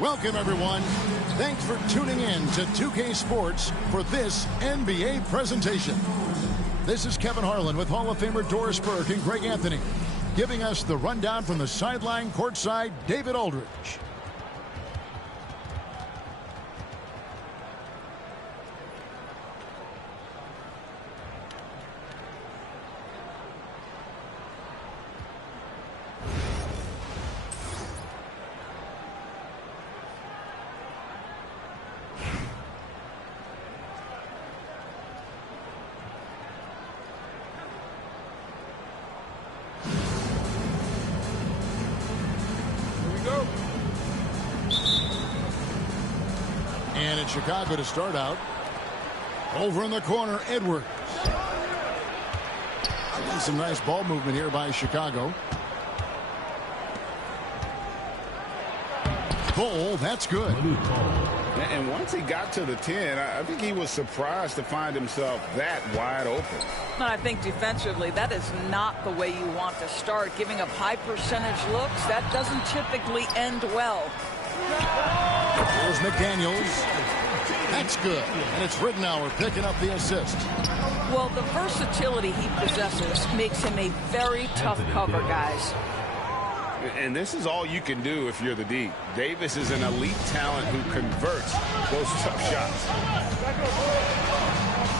Welcome, everyone. Thanks for tuning in to 2K Sports for this NBA presentation. This is Kevin Harlan with Hall of Famer Doris Burke and Greg Anthony, giving us the rundown from the sideline courtside, David Aldridge. And it's Chicago to start out. Over in the corner, Edwards. Some nice ball movement here by Chicago. Bull, that's good. And once he got to the 10, I think he was surprised to find himself that wide open. I think defensively, that is not the way you want to start. Giving up high percentage looks, that doesn't typically end well. There's McDaniels. That's good. And it's Ridnour picking up the assist. Well, the versatility he possesses makes him a very tough cover, guys. And this is all you can do if you're the D. Davis is an elite talent who converts those tough shots.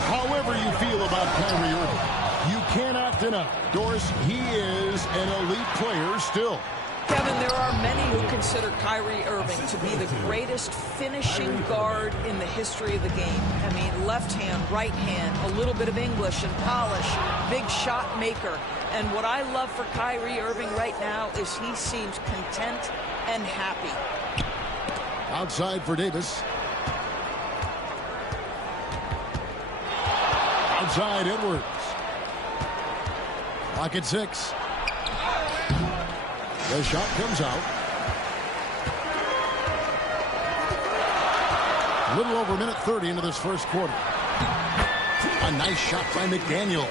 However you feel about Kyrie Irving, you cannot deny, Doris, he is an elite player still. Kevin, there are many who consider Kyrie Irving to be the greatest finishing guard in the history of the game. I mean, left hand, right hand, a little bit of English and polish, big shot maker. And what I love for Kyrie Irving right now is he seems content and happy. Outside for Davis. Outside Edwards. Clock at 6. The shot comes out. A little over a minute 30 into this first quarter. A nice shot by McDaniels.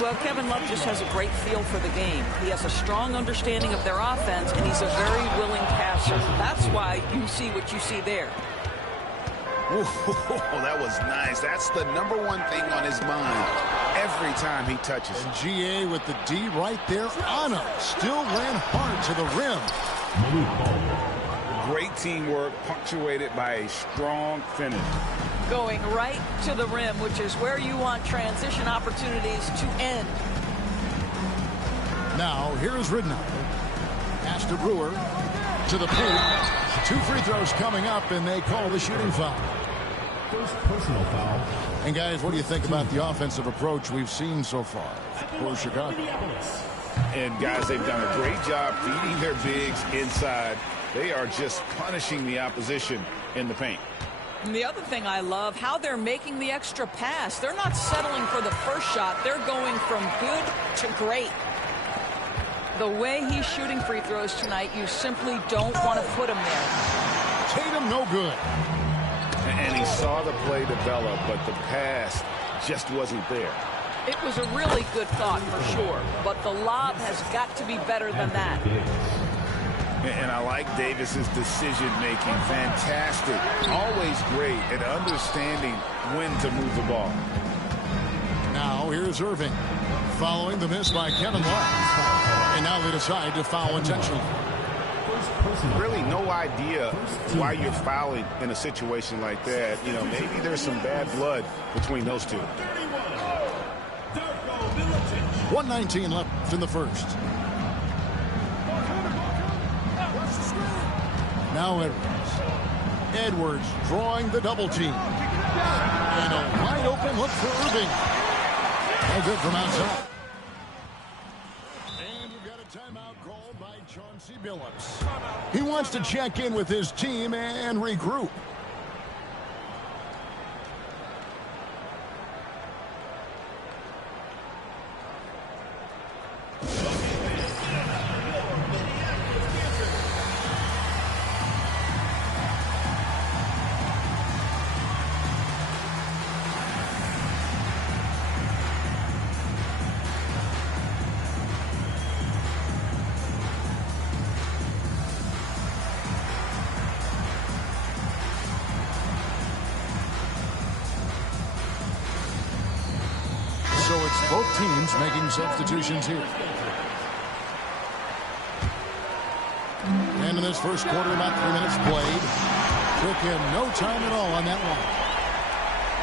Well, Kevin Love just has a great feel for the game. He has a strong understanding of their offense, and he's a very willing passer. That's why you see what you see there. Oh, that was nice. That's the #1 thing on his mind every time he touches. And GA with the D right there on him. Still ran hard to the rim. Great teamwork punctuated by a strong finish. Going right to the rim, which is where you want transition opportunities to end. Now, here's Ridnour. Pass to Brewer. To the paint. 2 free throws coming up, and they call the shooting foul. First personal foul. And, guys, what do you think about the offensive approach we've seen so far for Chicago? And, guys, they've done a great job feeding their bigs inside. They are just punishing the opposition in the paint. And the other thing I love, how they're making the extra pass. They're not settling for the first shot. They're going from good to great. The way he's shooting free throws tonight, you simply don't want to put him there. Tatum, no good. And he saw the play develop, but the pass just wasn't there. It was a really good thought for sure, but the lob has got to be better than that. And I like Davis's decision-making. Fantastic. Always great at understanding when to move the ball. Now, here's Irving. Following the miss by Kevin Love. And now they decide to foul intentionally. Really no idea why you're fouling in a situation like that. You know, maybe there's some bad blood between those two. 1:19 left in the first. Now Edwards. Edwards drawing the double team. And a wide open look for Irving. No good from outside. And we've got a timeout called by Chauncey Billups. He wants to check in with his team and regroup. Both teams making substitutions here. And in this first quarter, about 3 minutes played. Took him no time at all on that one.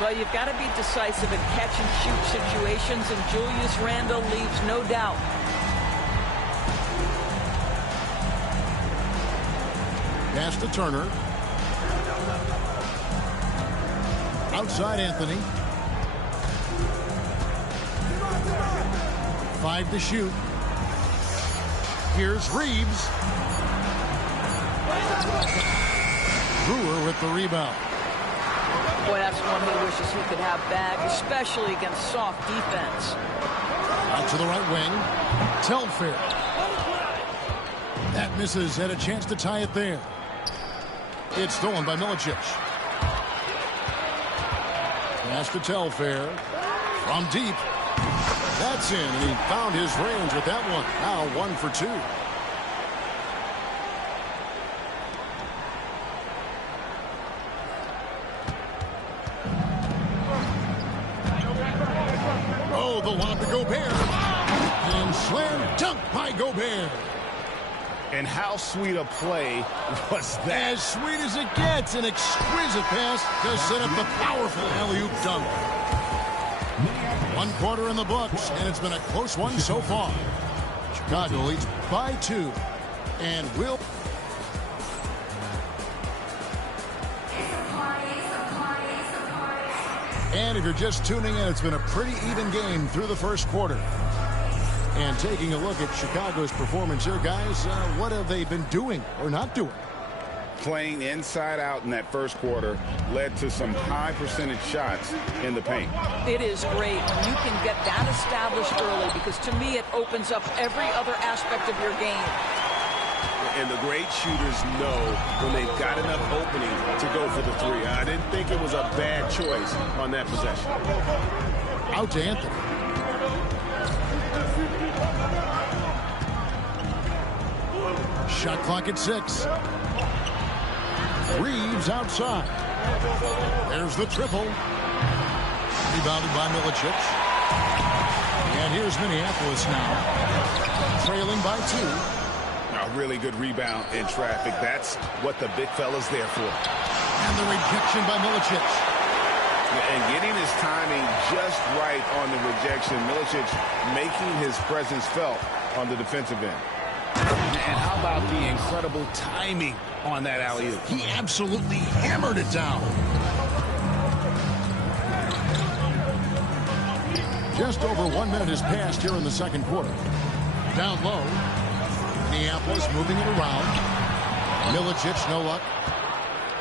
Well, you've got to be decisive in catch-and-shoot situations, and Julius Randle leaves no doubt. Pass to Turner. Outside Anthony. 5 to shoot. Here's Reeves. Brewer with the rebound. Boy, that's one he wishes he could have back, especially against soft defense. Out to the right wing. Telfair. That misses, had a chance to tie it there. It's stolen by Milicic. Pass to Telfair. From deep. That's in, and he found his range with that one. Now 1 for 2. Oh, the lob to Gobert. And slam dunk by Gobert. And how sweet a play was that? As sweet as it gets. An exquisite pass to set up the powerful alley-oop dunk. 1 quarter in the books, and it's been a close one so far. Chicago leads by 2. And will... And if you're just tuning in, it's been a pretty even game through the first quarter. And taking a look at Chicago's performance here, guys, what have they been doing or not doing? Playing inside out in that first quarter led to some high percentage shots in the paint. It is great when you can get that established early, because to me it opens up every other aspect of your game. And the great shooters know when they've got enough opening to go for the three. I didn't think it was a bad choice on that possession. Out to Anthony. Shot clock at 6. Reeves outside. There's the triple. Rebounded by Milicic. And here's Minneapolis now. Trailing by 2. A really good rebound in traffic. That's what the big fella's there for. And the rejection by Milicic. And getting his timing just right on the rejection. Milicic making his presence felt on the defensive end. And how about the incredible timing on that alley-oop? He absolutely hammered it down. Just over 1 minute has passed here in the second quarter. Down low. Minneapolis moving it around. Milicic, no luck.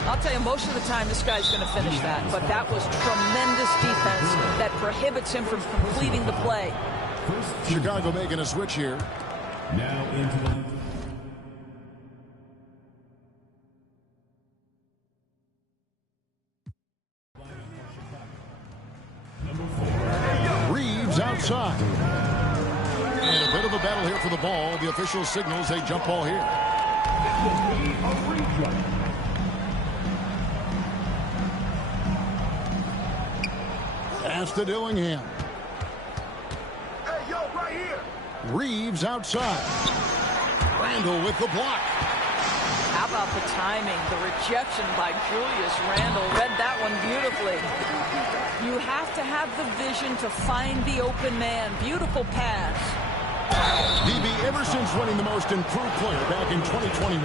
I'll tell you, most of the time this guy's going to finish that, but that was tremendous defense that prohibits him from completing the play. Chicago making a switch here. Now into the... Reeves outside. And a bit of a battle here for the ball. The official signals a jump ball here. Pass to Dillingham. Hey, yo, right here. Reeves outside. Randle with the block. How about the timing? The rejection by Julius Randle. Read that one beautifully. You have to have the vision to find the open man. Beautiful pass. DB, ever since winning the most improved player back in 2021,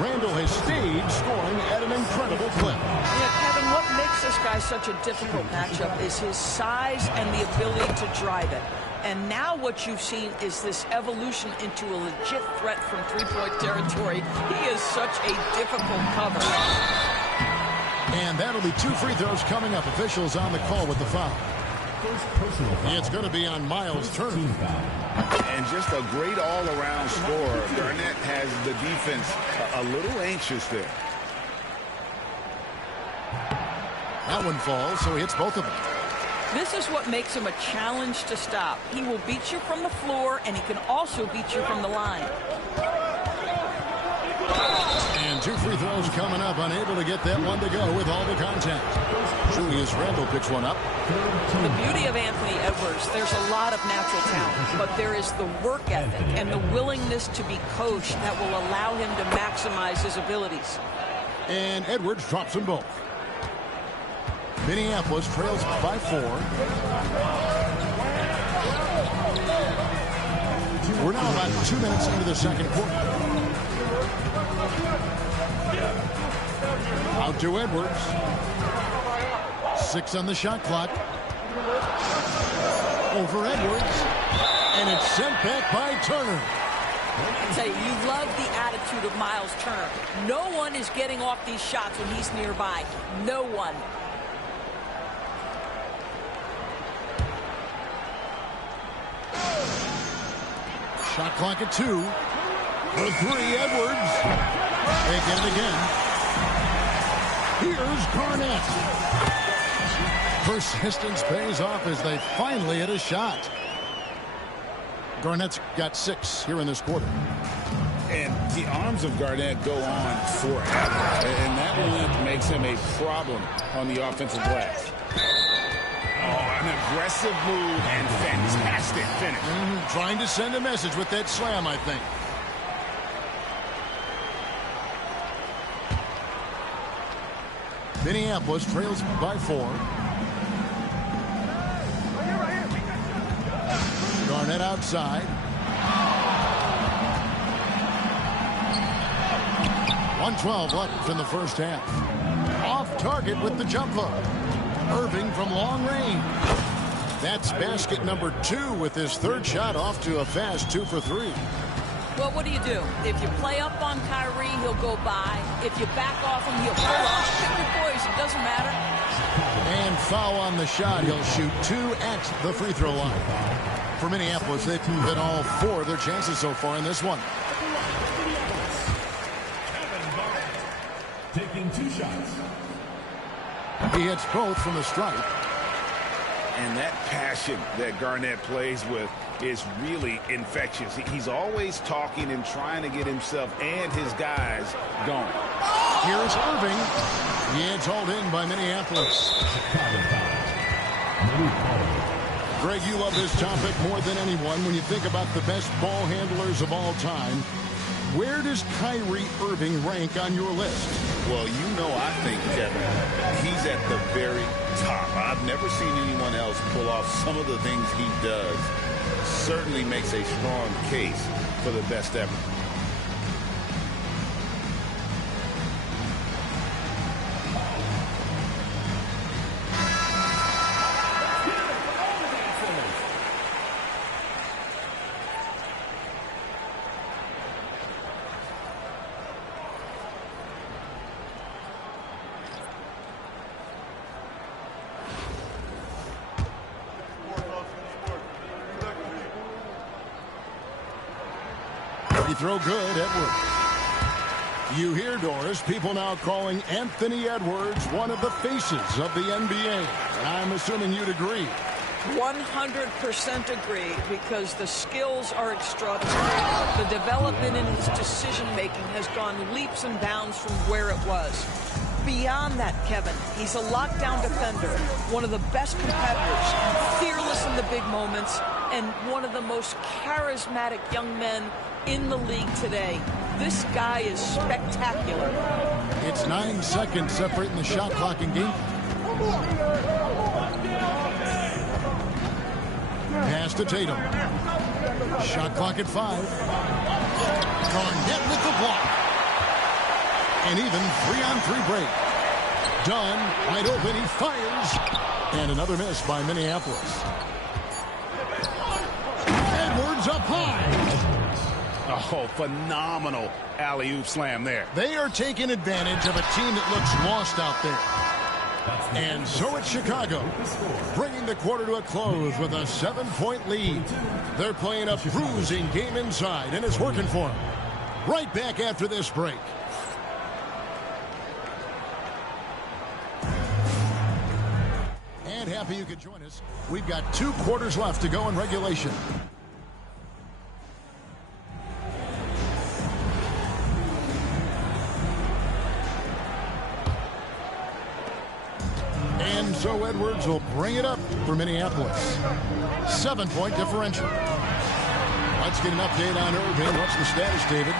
Randle has stayed scoring at an incredible clip. Yeah, Kevin, what makes this guy such a difficult matchup is his size and the ability to drive it. And now what you've seen is this evolution into a legit threat from three-point territory. He is such a difficult cover. And that'll be 2 free throws coming up. Officials on the call with the foul. It's going to be on Miles Turner. And just a great all-around scorer. Garnett has the defense a little anxious there. That one falls, so he hits both of them. This is what makes him a challenge to stop. He will beat you from the floor, and he can also beat you from the line. And two free throws coming up. Unable to get that one to go with all the contact. Julius Randle picks one up. The beauty of Anthony Edwards, there's a lot of natural talent, but there is the work ethic and the willingness to be coached that will allow him to maximize his abilities. And Edwards drops them both. Minneapolis trails by 4. We're now about 2 minutes into the second quarter. Out to Edwards. 6 on the shot clock. Over Edwards. And it's sent back by Turner. I tell you love the attitude of Miles Turner. No one is getting off these shots when he's nearby. No one. Shot clock at 2. For 3, Edwards. They get it again. Here's Garnett. Persistence pays off as they finally hit a shot. Garnett's got 6 here in this quarter. And the arms of Garnett go on forever. And that length makes him a problem on the offensive glass. Oh, an aggressive move and fantastic finish. Trying to send a message with that slam, I think. Minneapolis trails by 4. Garnett outside. 1:12 left in the first half. Off target with the jump hook. Irving from long range. That's basket number 2 with his third shot off to a fast 2 for 3. Well, what do? If you play up on Kyrie, he'll go by. If you back off him, he'll pull off. Pick your poison. Doesn't matter. And foul on the shot. He'll shoot 2 at the free throw line. For Minneapolis, they've hit all 4 of their chances so far in this one. Taking 2 shots. He hits both from the stripe. And that passion that Garnett plays with is really infectious. He's always talking and trying to get himself and his guys going. Here's Irving. It's hauled in by Minneapolis. Greg, you love this topic more than anyone. When you think about the best ball handlers of all time, where does Kyrie Irving rank on your list? Well, you know, I think, Kevin, he's at the very top. I've never seen anyone else pull off some of the things he does. Certainly makes a strong case for the best ever. Throw good, Edwards. You hear, Doris, people now calling Anthony Edwards one of the faces of the NBA. And I'm assuming you'd agree. 100% agree, because the skills are extraordinary. The development in his decision-making has gone leaps and bounds from where it was. Beyond that, Kevin, he's a lockdown defender, one of the best competitors, fearless in the big moments, and one of the most charismatic young men in the league today. This guy is spectacular. It's 9 seconds separating the shot clock and game. Pass to Tatum. Shot clock at 5. Garnett with the block. And even 3-on-3 break. Dunn, wide open, he fires. And another miss by Minneapolis. Edwards up high. Oh, phenomenal alley-oop slam there. They are taking advantage of a team that looks lost out there. And so it's Chicago, bringing the quarter to a close with a 7-point lead. They're playing a bruising game inside, and it's working for them. Right back after this break. And happy you could join us. We've got 2 quarters left to go in regulation. And so Edwards will bring it up for Minneapolis. 7-point differential. Let's get an update on Irving. What's the status, David?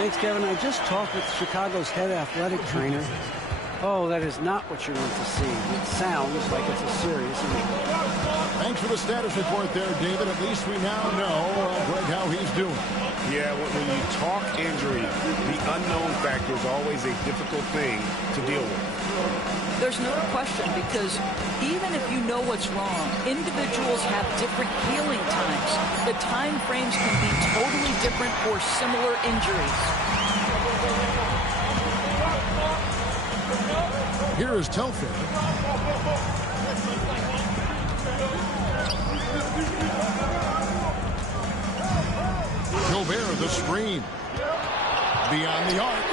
Thanks, Kevin. I just talked with Chicago's head athletic trainer. Oh, that is not what you want to see. It sounds like it's a serious injury. Thanks for the status report there, David. At least we now know, Greg, how he's doing. Yeah, when you talk injury, the unknown factor is always a difficult thing to deal with. There's no question, because even if you know what's wrong, individuals have different healing times. The time frames can be totally different for similar injuries. Here is Telfair. Gobert, the screen. Beyond the arc.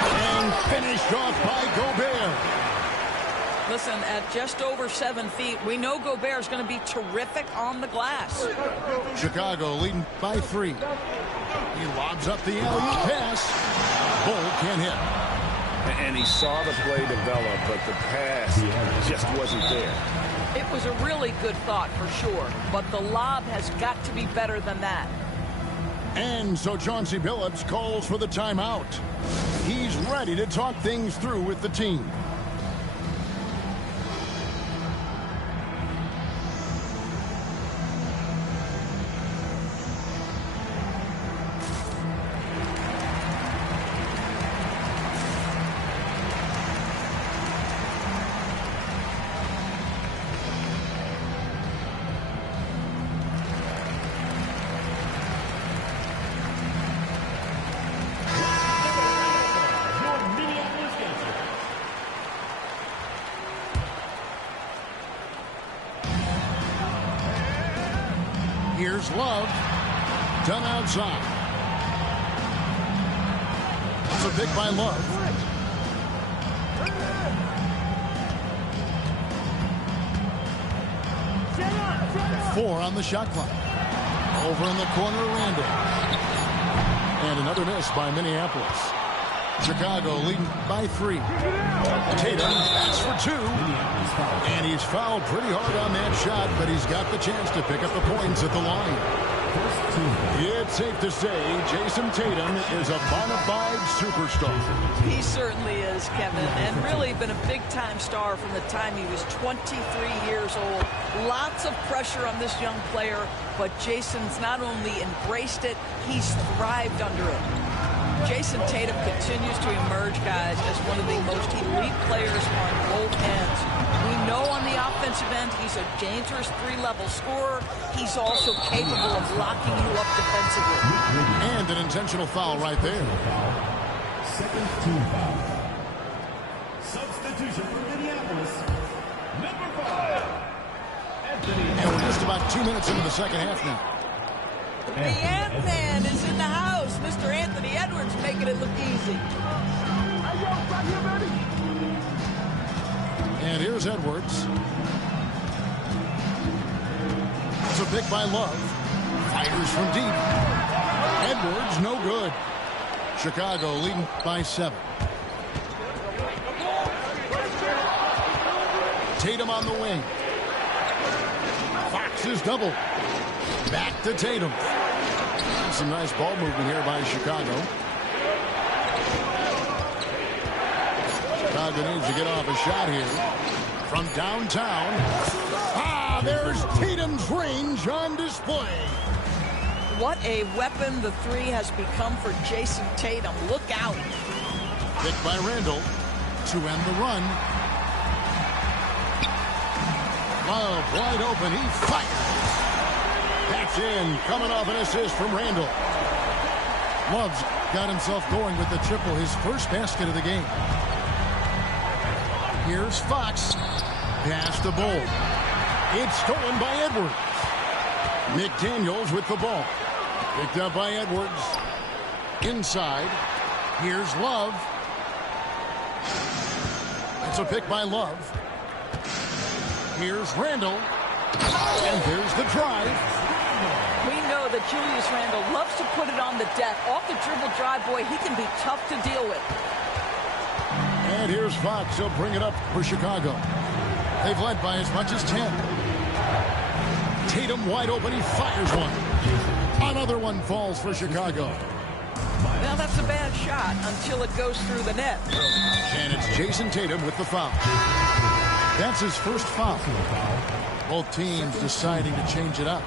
And finished off by Gobert. Listen, at just over 7 feet, we know Gobert is going to be terrific on the glass. Chicago leading by 3. He lobs up the alley pass. Bull can't hit. And he saw the play develop, but the pass just wasn't there. It was a really good thought for sure, but the lob has got to be better than that. And so Chauncey Billups calls for the timeout. He's ready to talk things through with the team. Here's Love. Done outside. It's a pick by Love. Four on the shot clock. Over in the corner, Randall. And another miss by Minneapolis. Chicago leading by 3. Tatum bats for 2. And he's fouled pretty hard on that shot, but he's got the chance to pick up the points at the line. It's safe to say Jason Tatum is a bona fide superstar. He certainly is, Kevin, and really been a big-time star from the time he was 23 years old. Lots of pressure on this young player, but Jason's not only embraced it, he's thrived under it. Jason Tatum continues to emerge, guys, as one of the most elite players on both ends. We know on the offensive end he's a dangerous 3-level scorer. He's also capable of locking you up defensively. And an intentional foul right there. Second team foul. Substitution for Minneapolis. Number 5. And we're just about 2 minutes into the second half now. The Ant-Man is in the house. Mr. Anthony Edwards making it look easy. And here's Edwards. It's a pick by Love. Fires from deep. Edwards, no good. Chicago leading by 7. Tatum on the wing. Fox is double. Back to Tatum. Some nice ball movement here by Chicago. Chicago needs to get off a shot here from downtown. Ah, there's Tatum's range on display. What a weapon the 3 has become for Jason Tatum. Look out. Picked by Randall to end the run. Love wide open. He fires. That's in. Coming off an assist from Randall. Love's got himself going with the triple, his first basket of the game. Here's Fox. Pass the Bull. It's stolen by Edwards. McDaniels with the ball. Picked up by Edwards. Inside. Here's Love. It's a pick by Love. Here's Randall. And there's the drive. We know that Julius Randle loves to put it on the deck. Off the dribble drive, boy, he can be tough to deal with. And here's Fox. He'll bring it up for Chicago. They've led by as much as 10. Tatum wide open. He fires one. Another one falls for Chicago. Well, that's a bad shot until it goes through the net. And it's Jason Tatum with the foul. That's his first foul. Both teams deciding to change it up.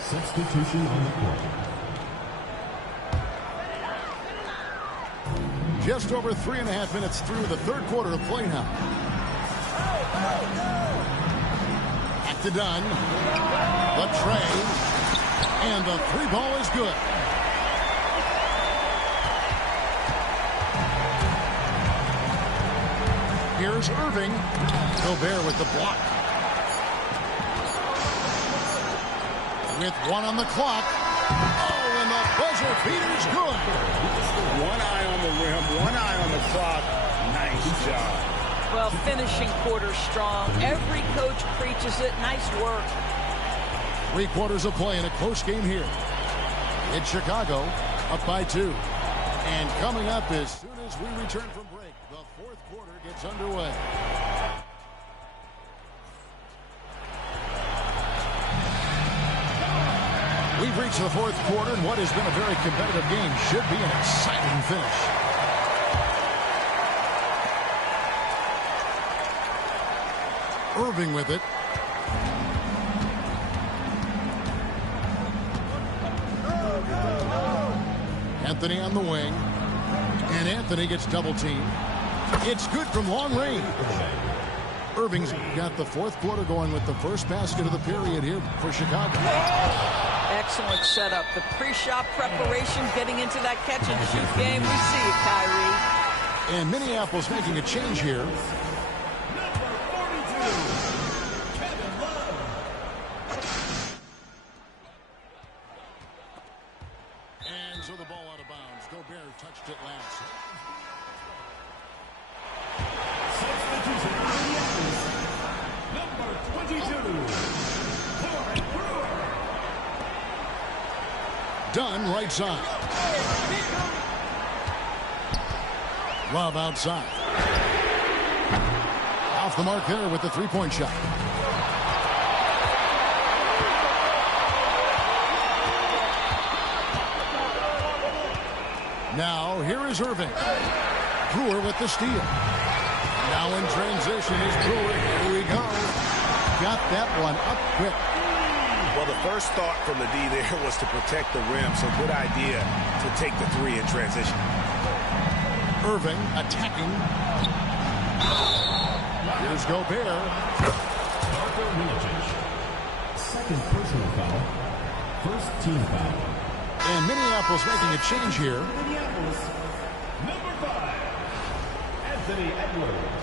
Substitution on the court. Just over 3.5 minutes through the third quarter of play now. Back to Dunn. The tray. And the three ball is good. Here's Irving. Gobert with the block. With one on the clock. Oh, and the buzzer beater's good. One eye on the rim, one eye on the clock. Nice job. Well, finishing quarter strong. Every coach preaches it. Nice work. 3 quarters of play in a close game here. It's Chicago up by 2. And coming up as soon as we return from break, the fourth quarter gets underway. We've reached the fourth quarter, and what has been a very competitive game should be an exciting finish. Irving with it. Anthony on the wing. And Anthony gets double teamed. It's good from long range. Irving's got the fourth quarter going with the first basket of the period here for Chicago. Excellent setup. The pre-shot preparation, getting into that catch-and-shoot game. We see it, Kyrie. And Minneapolis making a change here. And so the ball out of bounds. Gobert touched it last. Dunn right side. Love outside. Off the mark there with the three-point shot. Now here is Irving. Brewer with the steal. Now in transition is Brewer. Here we go. Got that one up quick. Well, the first thought from the D there was to protect the rim, so good idea to take the three in transition. Irving attacking. Here's Gobert. Second personal foul. First team foul. And Minneapolis making a change here. Minneapolis, number 5, Anthony Edwards.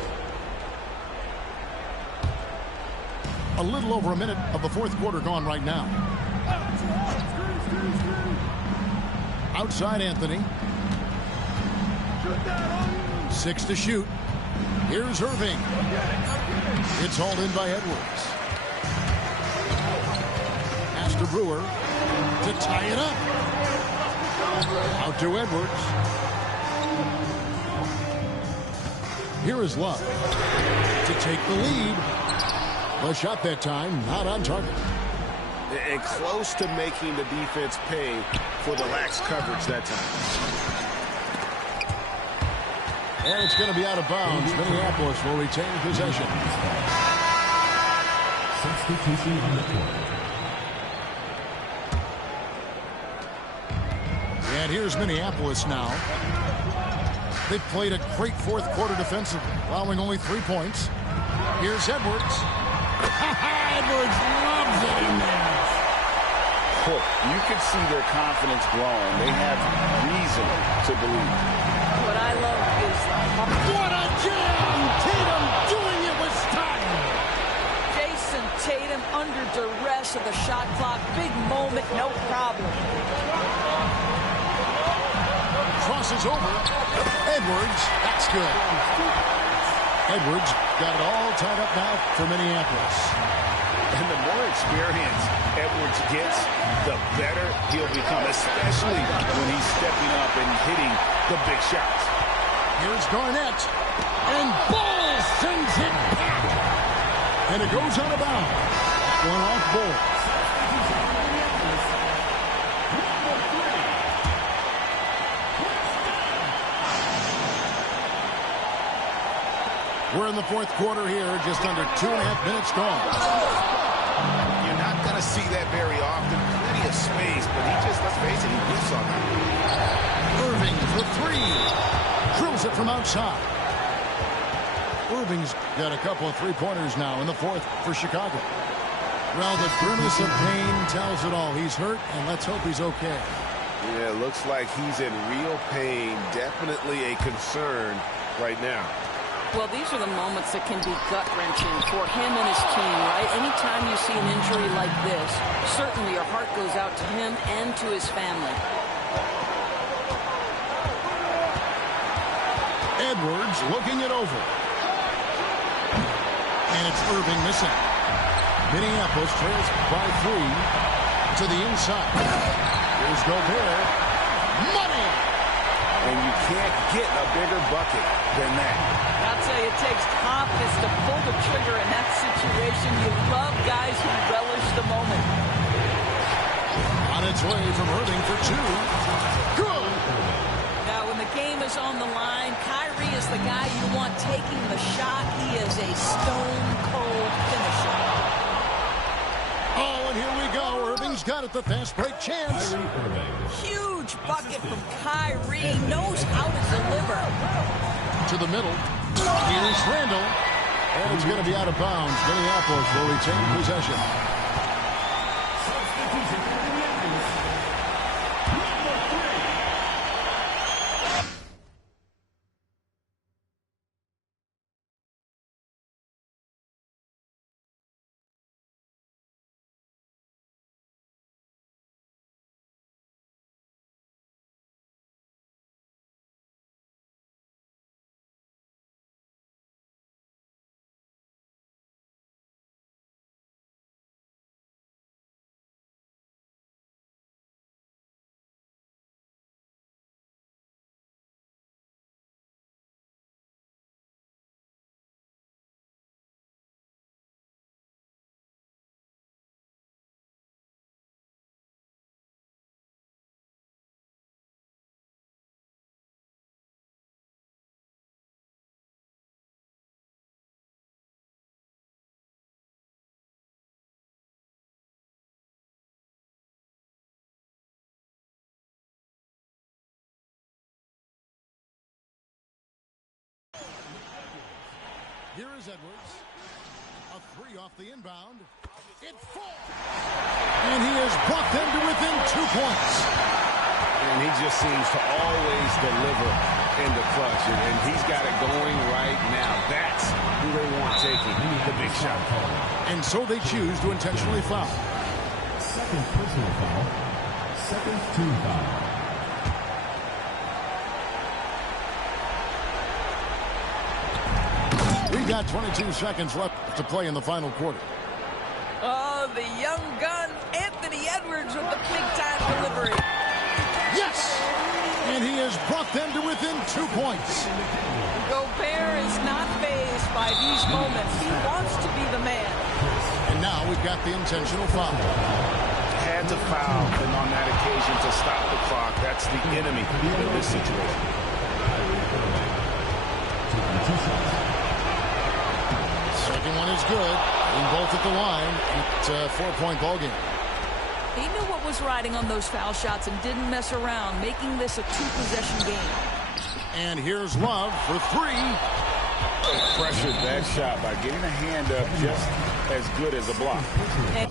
A little over a minute of the fourth quarter gone right now. Outside Anthony. 6 to shoot. Here's Irving. It's hauled in by Edwards. Pass to Brewer to tie it up. Out to Edwards. Here is Love to take the lead. The shot that time, not on target. And close to making the defense pay for the lax coverage that time. And it's going to be out of bounds. Minneapolis will retain possession. Substitution on the court. And here's Minneapolis now. They've played a great fourth quarter defensively, allowing only 3 points. Here's Edwards. Edwards loves it in there. Look, you can see their confidence growing. They have reason to believe. What I love is What a jam! Tatum doing it with style. Jason Tatum under duress of the shot clock. Big moment, no problem. Crosses over. Edwards, that's good. Edwards got it all tied up now for Minneapolis. And the more experience Edwards gets, the better he'll become, especially when he's stepping up and hitting the big shots. Here's Garnett. And Bull sends it back. And it goes out of bounds. One off Bull. We're in the fourth quarter here, just under 2.5 minutes gone. You're not going to see that very often. Plenty of space, but he just, let's face it, he whiffs on that. Irving for three. Drills it from outside. Irving's got a couple of three-pointers now in the fourth for Chicago. Well, the grimace of pain tells it all. He's hurt, and let's hope he's okay. Yeah, looks like he's in real pain. Definitely a concern right now. Well, these are the moments that can be gut-wrenching for him and his team, right? Anytime you see an injury like this, certainly your heart goes out to him and to his family. Edwards looking it over. And it's Irving missing. Minneapolis trails by 3 to the inside. Here's Gobert. Money! And you can't get a bigger bucket than that. I'll tell you, it takes confidence to pull the trigger in that situation. You love guys who relish the moment. On its way from Irving for 2. Good! Now, when the game is on the line, Kyrie is the guy you want taking the shot. He is a stone-cold finisher. Oh, and here we go. Irving's got it, the fast break chance. Huge bucket from Kyrie. Knows how to deliver. To the middle. Here's Randall. And it's going to be out of bounds. Minneapolis will retain possession. Here is Edwards. A 3 off the inbound. It falls. And he has brought them to within 2 points. And he just seems to always deliver in the clutch. And he's got it going right now. That's who they want taking the big shot. And so they choose to intentionally foul. Second personal foul. Second team foul. We've got 22 seconds left to play in the final quarter. Oh, the young gun, Anthony Edwards with the big-time delivery. Yes! And he has brought them to within 2 points. Gobert is not fazed by these moments. He wants to be the man. And now we've got the intentional foul. Had to foul, and on that occasion to stop the clock. That's the enemy in this situation. Second one is good. In both at the line. It's a 4-point ball game. He knew what was riding on those foul shots and didn't mess around, making this a 2-possession game. And here's Love for 3. Pressured that shot by getting a hand up just as good as a block. And